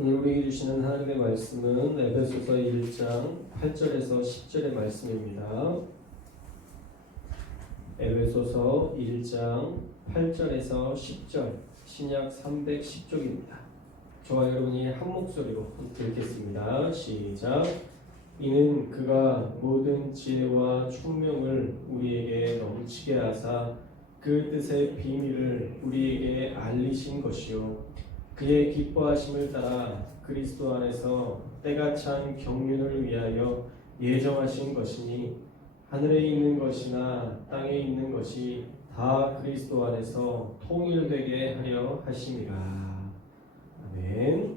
오늘 우리에게 주시는 하나님의 말씀은 에베소서 1장 8절에서 10절의 말씀입니다. 에베소서 1장 8절에서 10절 신약 310쪽입니다. 저와 여러분이 한 목소리로 읽겠습니다. 시작. 이는 그가 모든 지혜와 총명을 우리에게 넘치게 하사 그 뜻의 비밀을 우리에게 알리신 것이요 그의 기뻐하심을 따라 그리스도 안에서 때가 찬 경륜을 위하여 예정하신 것이니 하늘에 있는 것이나 땅에 있는 것이 다 그리스도 안에서 통일되게 하려 하심이라. 아멘.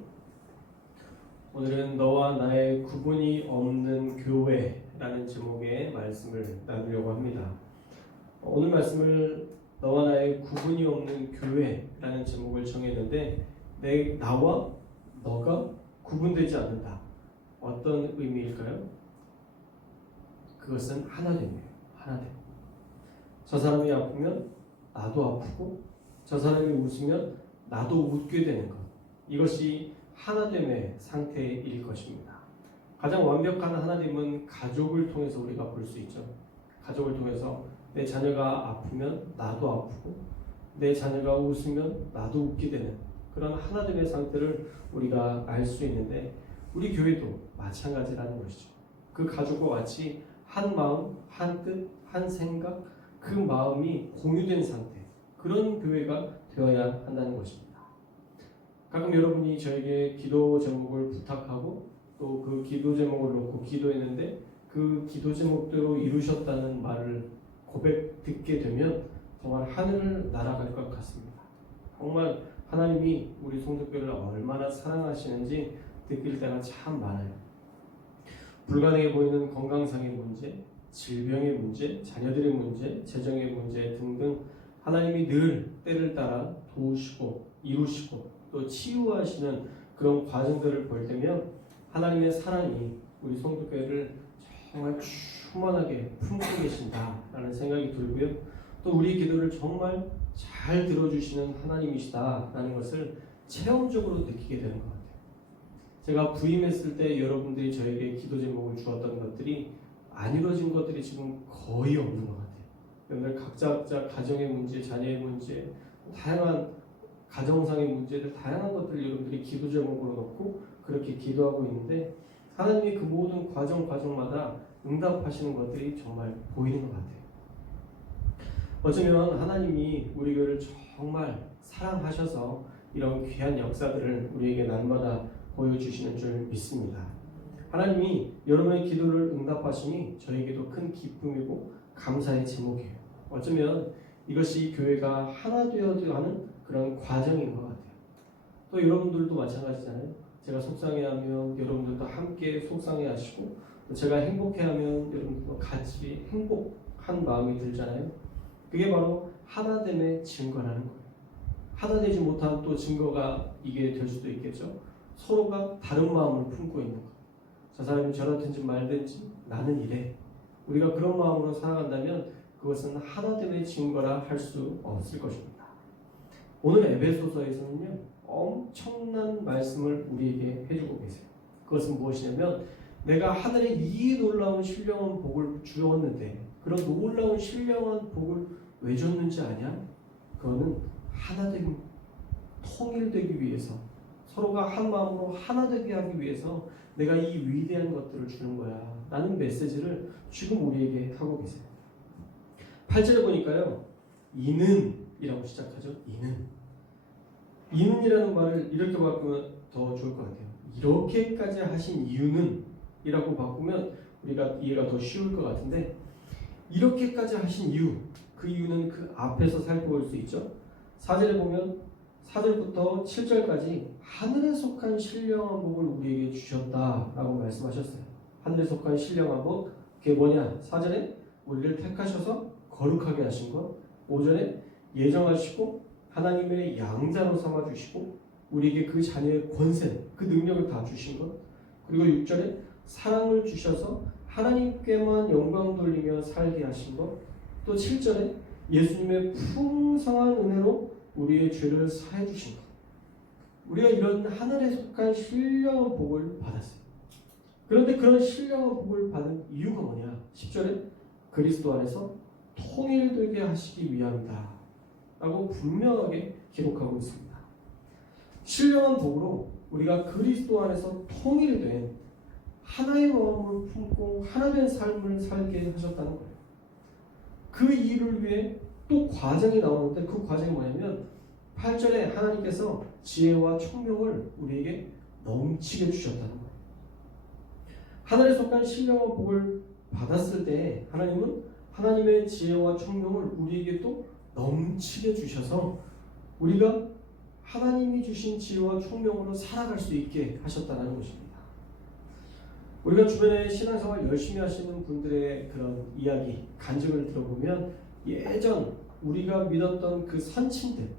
오늘은 너와 나의 구분이 없는 교회라는 제목의 말씀을 나누려고 합니다. 오늘 말씀을 너와 나의 구분이 없는 교회라는 제목을 정했는데 나와 너가 구분되지 않는다. 어떤 의미일까요? 그것은 하나됨이에요. 하나됨. 저 사람이 아프면 나도 아프고 저 사람이 웃으면 나도 웃게 되는 것. 이것이 하나됨의 상태일 것입니다. 가장 완벽한 하나됨은 가족을 통해서 우리가 볼 수 있죠. 가족을 통해서 내 자녀가 아프면 나도 아프고 내 자녀가 웃으면 나도 웃게 되는 그런 하나됨의 상태를 우리가 알 수 있는데 우리 교회도 마찬가지라는 것이죠. 그 가족과 같이 한 마음, 한 뜻, 한 생각, 그 마음이 공유된 상태, 그런 교회가 되어야 한다는 것입니다. 가끔 여러분이 저에게 기도 제목을 부탁하고 또 그 기도 제목을 놓고 기도했는데 그 기도 제목대로 이루셨다는 말을 고백 듣게 되면 정말 하늘을 날아갈 것 같습니다. 정말 하나님이 우리 성도교를 얼마나 사랑하시는지 느낄 때가 참 많아요. 불가능해 보이는 건강상의 문제, 질병의 문제, 자녀들의 문제, 재정의 문제 등등 하나님이 늘 때를 따라 도우시고 이루시고 또 치유하시는 그런 과정들을 볼 때면 하나님의 사랑이 우리 성도교회를 정말 충만하게 품고 계신다라는 생각이 들고요. 또 우리 기도를 정말 잘 들어주시는 하나님이시다라는 것을 체험적으로 느끼게 되는 것 같아요. 제가 부임했을 때 여러분들이 저에게 기도 제목을 주었던 것들이 안 이루어진 것들이 지금 거의 없는 것 같아요. 여러분들 각자 가정의 문제, 자녀의 문제, 다양한 가정상의 문제들, 다양한 것들을 여러분들이 기도 제목으로 놓고 그렇게 기도하고 있는데 하나님이 그 모든 과정마다 응답하시는 것들이 정말 보이는 것 같아요. 어쩌면 하나님이 우리 교회를 정말 사랑하셔서 이런 귀한 역사들을 우리에게 날마다 보여주시는 줄 믿습니다. 하나님이 여러분의 기도를 응답하시니 저에게도 큰 기쁨이고 감사의 제목이에요. 어쩌면 이것이 교회가 하나 되어가는 그런 과정인 것 같아요. 또 여러분들도 마찬가지잖아요. 제가 속상해하면 여러분들도 함께 속상해하시고 제가 행복해하면 여러분들도 같이 행복한 마음이 들잖아요. 그게 바로 하나됨의 증거라는 거예요. 하나 되지 못한 또 증거가 이게 될 수도 있겠죠. 서로가 다른 마음을 품고 있는 것. 저 사람이 저렇든지 말든지 나는 이래. 우리가 그런 마음으로 살아간다면 그것은 하나됨의 증거라 할 수 없을 것입니다. 오늘 에베소서에서는요 엄청난 말씀을 우리에게 해주고 계세요. 그것은 무엇이냐면 내가 하늘에 이 놀라운 신령한 복을 주었는데 그런 놀라운 신령한 복을 왜 줬는지 아냐? 그거는 하나되기, 통일되기 위해서 서로가 한 마음으로 하나 되게 하기 위해서 내가 이 위대한 것들을 주는 거야 라는 메시지를 지금 우리에게 하고 계세요. 8절에 보니까요 이는 이라고 시작하죠. 이는이라는 말을 이렇게 바꾸면 더 좋을 것 같아요. 이렇게까지 하신 이유는 이라고 바꾸면 우리가 이해가 더 쉬울 것 같은데 이렇게까지 하신 이유, 그 이유는 그 앞에서 살펴볼 수 있죠. 4절에 보면 4절부터 7절까지 하늘에 속한 신령한 복을 우리에게 주셨다라고 말씀하셨어요. 하늘에 속한 신령한 복, 그게 뭐냐? 4절에 우리를 택하셔서 거룩하게 하신 것, 5절에 예정하시고 하나님의 양자로 삼아주시고 우리에게 그 자녀의 권세, 그 능력을 다 주신 것, 그리고 6절에 사랑을 주셔서 하나님께만 영광 돌리며 살게 하신 것, 또 7절에 예수님의 풍성한 은혜로 우리의 죄를 사해 주신 것, 우리가 이런 하늘에 속한 신령한 복을 받았어요. 그런데 그런 신령한 복을 받은 이유가 뭐냐? 10절에 그리스도 안에서 통일되게 하시기 위함이다 라고 분명하게 기록하고 있습니다. 신령한 복으로 우리가 그리스도 안에서 통일된 하나의 마음을 품고 하나된 삶을 살게 하셨다는 거예요. 그 일을 위해 또 과정이 나오는데 그 과정이 뭐냐면 8절에 하나님께서 지혜와 총명을 우리에게 넘치게 주셨다는 거예요. 하늘에 속한 신령한 복을 받았을 때 하나님은 하나님의 지혜와 총명을 우리에게 또 넘치게 주셔서 우리가 하나님이 주신 지혜와 총명으로 살아갈 수 있게 하셨다는 것입니다. 우리가 주변에 신앙생활 열심히 하시는 분들의 그런 이야기, 간증을 들어보면 예전 우리가 믿었던 그 선친들,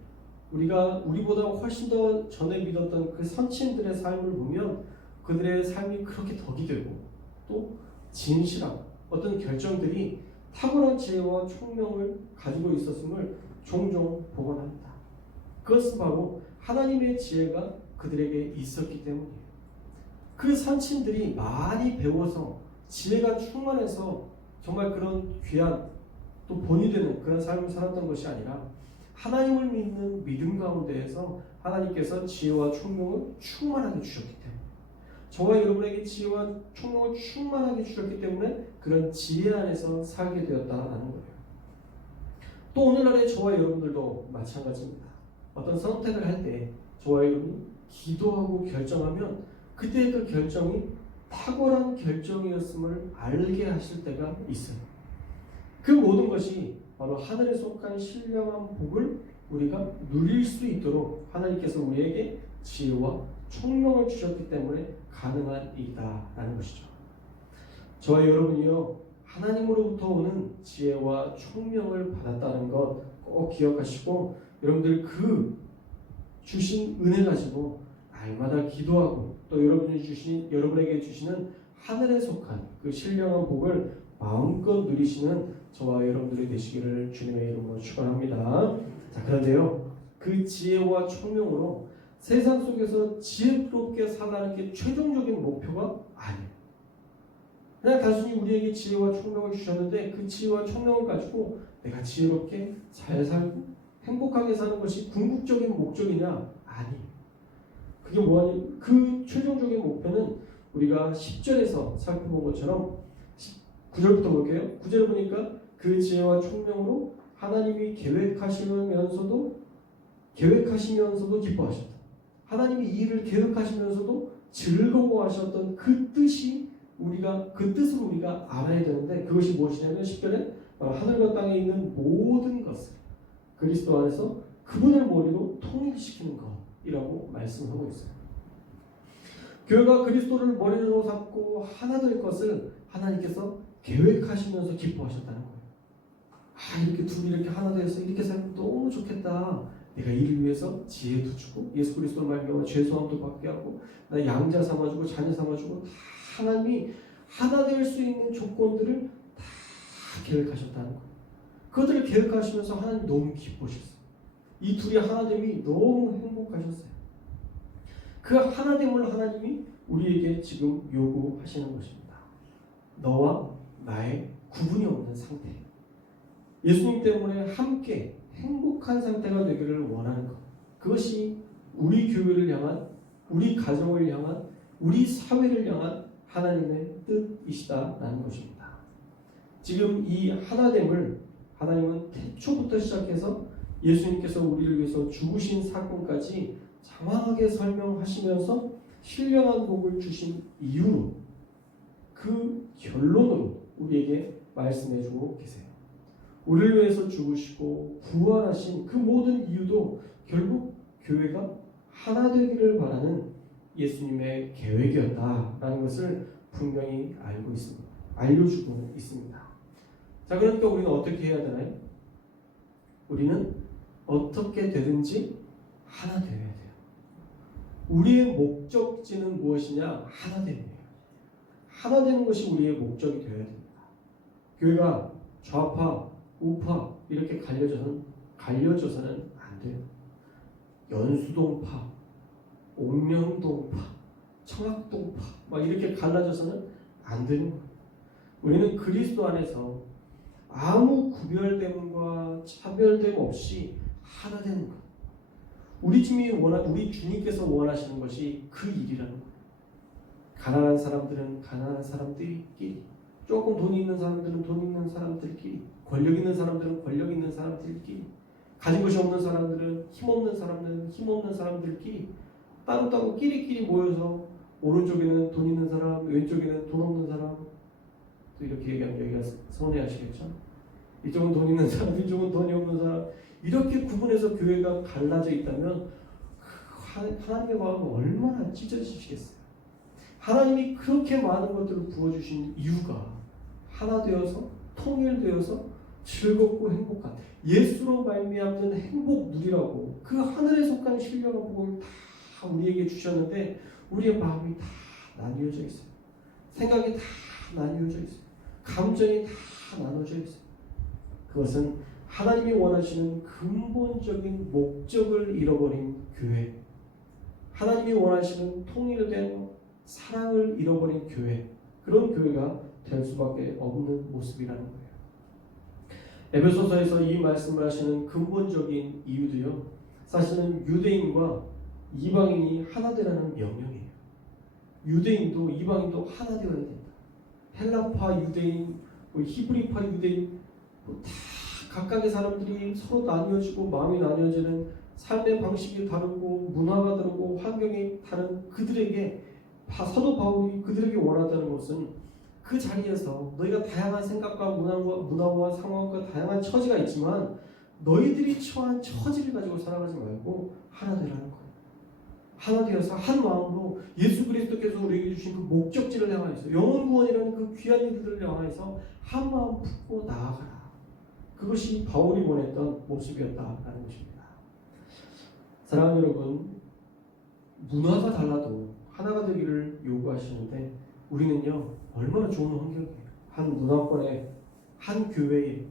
우리보다 훨씬 더 전에 믿었던 그 선친들의 삶을 보면 그들의 삶이 그렇게 덕이 되고 또 진실한 어떤 결정들이 탁월한 지혜와 총명을 가지고 있었음을 종종 보곤 합니다. 그것은 바로 하나님의 지혜가 그들에게 있었기 때문이에요. 그 선친들이 많이 배워서 지혜가 충만해서 정말 그런 귀한 또 본이 되는 그런 삶을 살았던 것이 아니라 하나님을 믿는 믿음 가운데에서 하나님께서 지혜와 총명을 충만하게 주셨기 때문에 저와 여러분에게 지혜와 총명을 충만하게 주셨기 때문에 그런 지혜 안에서 살게 되었다는 거예요. 또 오늘날의 저와 여러분들도 마찬가지입니다. 어떤 선택을 할 때 저와 여러분이 기도하고 결정하면 그때 그 결정이 탁월한 결정이었음을 알게 하실 때가 있어요. 그 모든 것이 바로 하늘에 속한 신령한 복을 우리가 누릴 수 있도록 하나님께서 우리에게 지혜와 총명을 주셨기 때문에 가능한 일이다라는 것이죠. 저와 여러분이요 하나님으로부터 오는 지혜와 총명을 받았다는 것 꼭 기억하시고 여러분들 그 주신 은혜 가지고 날마다 기도하고 또 여러분에게 주시는 하늘에 속한 그 신령한 복을 마음껏 누리시는 저와 여러분들이 되시기를 주님의 이름으로 축원합니다. 자, 그런데요 그 지혜와 총명으로 세상 속에서 지혜롭게 살아가는 게 최종적인 목표가 아니에요. 그냥 단순히 우리에게 지혜와 총명을 주셨는데 그 지혜와 총명을 가지고 내가 지혜롭게 잘 살고 행복하게 사는 것이 궁극적인 목적이냐? 아니에요. 그게 뭐하니? 그 최종적인 목표는 우리가 10절에서 살펴본 것처럼 9절부터 볼게요. 9절을 보니까 그 지혜와 총명으로 하나님이 계획하시면서도 기뻐하셨다. 하나님이 이 일을 계획하시면서도 즐거워하셨던 그 뜻이 그 뜻을 우리가 알아야 되는데 그것이 무엇이냐면 10절에 하늘과 땅에 있는 모든 것을 그리스도 안에서 그분의 머리로 통일시키는 것이라고 말씀하고 있어요. 교회가 그리스도를 머리로 삼고 하나 될 것을 하나님께서 계획하시면서 기뻐하셨다는 거예요. 이렇게 둘이 이렇게 하나 돼서 이렇게 살면 너무 좋겠다. 내가 이를 위해서 지혜도 주고 예수 그리스도를 말미암아 죄송함도 받게 하고 나 양자 삼아주고 자녀 삼아주고 다 하나님이 하나 될 수 있는 조건들을 다 계획하셨다는 거예요. 그것들을 계획하시면서 하나님 너무 기쁘셨어요. 이 둘이 하나됨이 너무 행복하셨어요. 그 하나됨을 하나님이 우리에게 지금 요구하시는 것입니다. 너와 나의 구분이 없는 상태. 예수님 때문에 함께 행복한 상태가 되기를 원하는 것. 그것이 우리 교회를 향한, 우리 가정을 향한, 우리 사회를 향한 하나님의 뜻이시다라는 것입니다. 지금 이 하나됨을 하나님은 태초부터 시작해서 예수님께서 우리를 위해서 죽으신 사건까지 장황하게 설명하시면서 신령한 복을 주신 이유로 그 결론으로 우리에게 말씀해주고 계세요. 우리를 위해서 죽으시고 부활하신 그 모든 이유도 결국 교회가 하나 되기를 바라는 예수님의 계획이었다라는 것을 분명히 알고 있습니다. 알려주고 있습니다. 자, 그러니까 우리는 어떻게 해야 되나요? 우리는 어떻게 되든지 하나 되어야 돼요. 우리의 목적지는 무엇이냐? 하나됨이에요. 하나 되는 것이 우리의 목적이 되어야 됩니다. 교회가 좌파, 우파 이렇게 갈려져서는 안 돼요. 연수동파, 옥령동파, 청학동파 막 이렇게 갈라져서는 안 되는 거예요. 우리는 그리스도 안에서 아무 구별됨과 차별됨 없이 하나 되는 거예요. 우리 주님께서 원하시는 것이 그 일이라는 거예요. 가난한 사람들은 가난한 사람들끼리, 조금 돈 있는 사람들은 돈 있는 사람들끼리, 권력 있는 사람들은 권력 있는 사람들끼리, 가진 것이 없는 사람들은 힘없는 사람들은 힘없는 사람들끼리 따로따로 끼리끼리 모여서 오른쪽에는 돈 있는 사람, 왼쪽에는 돈 없는 사람, 또 이렇게 얘기하면 여기가 서운해하시겠죠? 이쪽은 돈 있는 사람, 이쪽은 돈이 없는 사람, 이렇게 구분해서 교회가 갈라져 있다면 하나님의 마음은 얼마나 찢어지시겠어요? 하나님이 그렇게 많은 것들을 부어주신 이유가 하나 되어서 통일되어서 즐겁고 행복한 예수로 말미암는 행복 누리라고 그 하늘에 속한 신령한 복을 다 우리에게 주셨는데 우리의 마음이 다 나뉘어져 있어요. 생각이 다 나뉘어져 있어요. 감정이 다 나눠져 있어요. 그것은 하나님이 원하시는 근본적인 목적을 잃어버린 교회, 하나님이 원하시는 통일된 사랑을 잃어버린 교회, 그런 교회가 될 수밖에 없는 모습이라는 거예요. 에베소서에서 이 말씀을 하시는 근본적인 이유도요, 사실은 유대인과 이방인이 하나 되라는 명령이에요. 유대인도 이방인도 하나 되어야 된다. 헬라파 유대인, 히브리파 유대인, 다 각각의 사람들이 서로 나뉘어지고 마음이 나뉘어지는 삶의 방식이 다르고 문화가 다르고 환경이 다른 그들에게 사도 바울이 그들에게 원하다는 것은 그 자리에서 너희가 다양한 생각과 문화와 상황과 다양한 처지가 있지만 너희들이 처한 처지를 가지고 살아가지 말고 하나 되라는 거예요. 하나 되어서 한 마음으로 예수 그리스도께서 우리에게 주신 그 목적지를 향하여서 영원 구원이라는 그 귀한 일들을 향하여서 한 마음 품고 나아가라. 그것이 바울이 원했던 모습이었다라는 것입니다. 사랑하는 여러분, 문화가 달라도 하나가 되기를 요구하시는데 우리는요 얼마나 좋은 환경이에요. 한 문화권에, 한 교회에,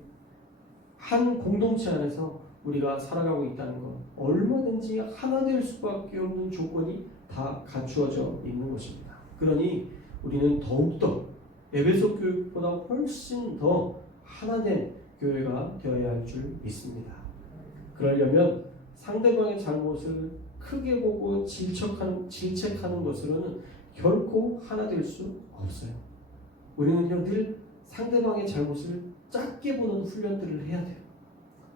한 공동체 안에서 우리가 살아가고 있다는 것, 얼마든지 하나 될 수밖에 없는 조건이 다 갖추어져 있는 것입니다. 그러니 우리는 더욱더 에베소 교회보다 훨씬 더 하나 된 교회가 되어야 할 줄 믿습니다. 그러려면 상대방의 잘못을 크게 보고 질책하는 것으로는 결코 하나 될 수 없어요. 우리는요 늘 상대방의 잘못을 작게 보는 훈련들을 해야 돼요.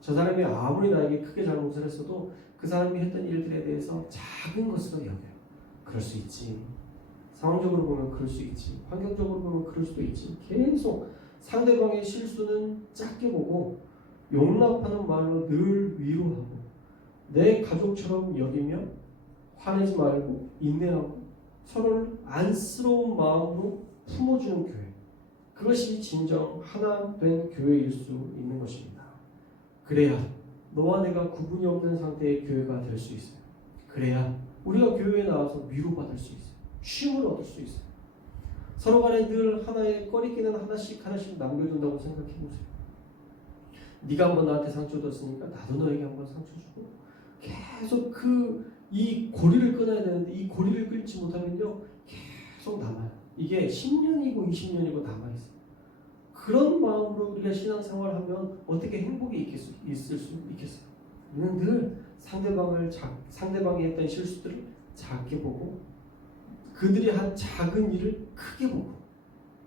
저 사람이 아무리 나에게 크게 잘못을 했어도 그 사람이 했던 일들에 대해서 작은 것으로 여겨요. 그럴 수 있지. 상황적으로 보면 그럴 수 있지. 환경적으로 보면 그럴 수도 있지. 계속 상대방의 실수는 작게 보고 용납하는 말로 늘 위로하고 내 가족처럼 여기며 화내지 말고 인내하고 서로를 안쓰러운 마음으로 품어주는 교회, 그것이 진정 하나 된 교회일 수 있는 것입니다. 그래야 너와 내가 구분이 없는 상태의 교회가 될 수 있어요. 그래야 우리가 교회에 나와서 위로받을 수 있어요. 쉼을 얻을 수 있어요. 서로 간에 늘 하나의 꺼리끼는 하나씩 남겨둔다고 생각해보세요. 네가 한번 나한테 상처 줬으니까 나도 너에게 한번 상처 주고 계속 이 고리를 끊어야 되는데 이 고리를 끊지 못하면요 계속 남아요. 이게 10년이고 20년이고 남아있어요. 그런 마음으로 우리가 신앙생활하면 어떻게 행복이 있을 수 있겠어요? 우리는 늘 상대방이 했던 실수들을 작게 보고 그들이 한 작은 일을 크게 보고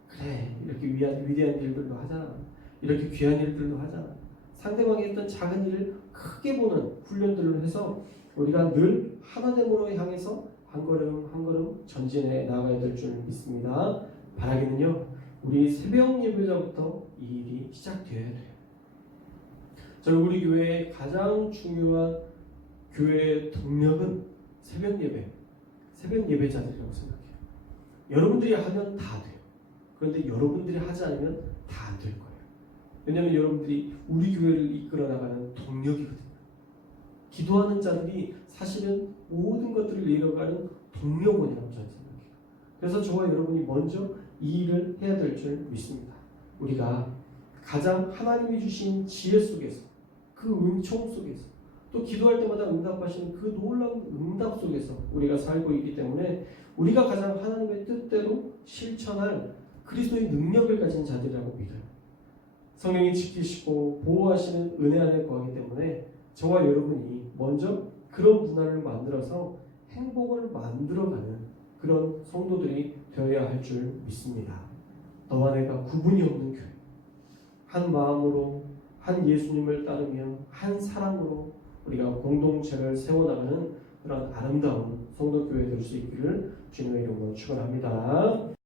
그래 이렇게 위대한 일들도 하잖아. 이렇게 귀한 일들도 하잖아. 상대방이 했던 작은 일을 크게 보는 훈련들을 해서 우리가 늘 하나됨으로 향해서 한 걸음 한 걸음 전진해 나가야 될 줄 믿습니다. 바라기는요 우리 새벽 예배자부터 이 일이 시작되어야 돼요. 저는 우리 교회의 가장 중요한 교회의 동력은 새벽 예배자들이라고 생각해요. 여러분들이 하면 다 돼요. 그런데 여러분들이 하지 않으면 다 안 될 거예요. 왜냐하면 여러분들이 우리 교회를 이끌어 나가는 동력이거든요. 기도하는 자들이 사실은 모든 것들을 이뤄가는 동력원이라고 저는 생각해요. 그래서 저와 여러분이 먼저 이 일을 해야 될 줄 믿습니다. 우리가 가장 하나님이 주신 지혜 속에서 그 은총 속에서 또 기도할 때마다 응답하시는 그 놀라운 응답 속에서 우리가 살고 있기 때문에 우리가 가장 하나님의 뜻대로 실천할 그리스도의 능력을 가진 자들이라고 믿어요. 성령이 지키시고 보호하시는 은혜 안에 거하기 때문에 저와 여러분이 먼저 그런 문화를 만들어서 행복을 만들어가는 그런 성도들이 되어야 할 줄 믿습니다. 너와 내가 구분이 없는 교회, 한 마음으로 한 예수님을 따르며 한 사랑으로 우리가 공동체를 세워나가는 그런 아름다운 성도교회 될 수 있기를 주님의 이름으로 축원합니다.